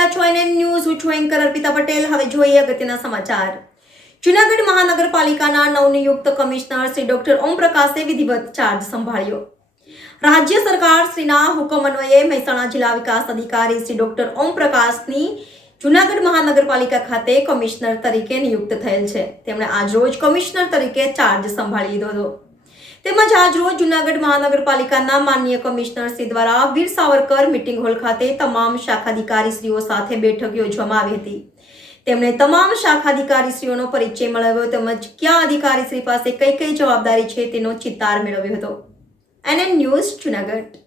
રહ્યા છો NN news. હું છું એન્કર અર્પિતા પટેલ. હવે જોઈએ અગત્યના સમાચાર. જૂનાગઢ મહાનગરપાલિકાના નવનિયુક્ત કમિશનર શ્રી ડોક્ટર ઓમપ્રકાશે વિધિવત ચાર્જ સંભાળ્યો. રાજ્ય સરકાર શ્રીના હુકમ અન્વયે મહેસાણા જિલ્લા વિકાસ અધિકારી શ્રી ડોક્ટર ઓમપ્રકાશની જૂનાગઢ મહાનગરપાલિકા ખાતે કમિશનર તરીકે નિયુક્ત થયેલ છે. તેમણે આજરોજ કમિશનર તરીકે ચાર્જ સંભાળી લીધો હતો. તેમજ આજરોજ જૂનાગઢ મહાનગરપાલિકાના માનનીય કમિશનર શ્રી દ્વારા વીર સાવરકર મીટિંગ હોલ ખાતે તમામ શાખાધિકારીશ્રીઓ સાથે બેઠક યોજવામાં આવી હતી. તેમણે તમામ શાખાધિકારીશ્રીઓનો પરિચય મેળવ્યો તેમજ કયા અધિકારીશ્રી પાસે કઈ કઈ જવાબદારી છે તેનો ચિતાર મેળવ્યો હતો. NN news Junagadh.